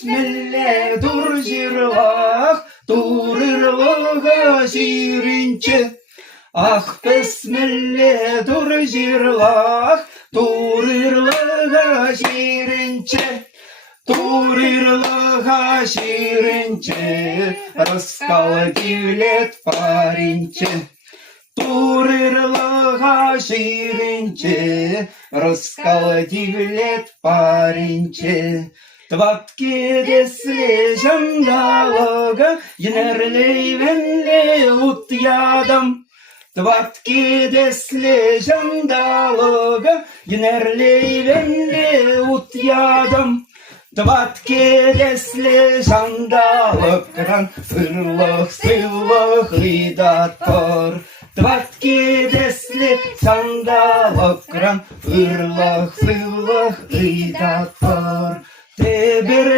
бесмелле дур жырлах, турырлыға жиринче. Ах, бесмелле дур жырлах, турырлыға жиринче. Турырлыға жиринче, расколотилет паринче. Турырлыға жиринче, расколотилет паринче. Тватке десле жандалыға, енерлей венле ут ядам. Тватке десле жандалыға, енерлей венле ут ядам. Тватке десле жандалықран, ырлық сыйлық ыйдаттыр. Тватке десле жандалықран, ырлық сыйлық ыйдаттыр. Тебір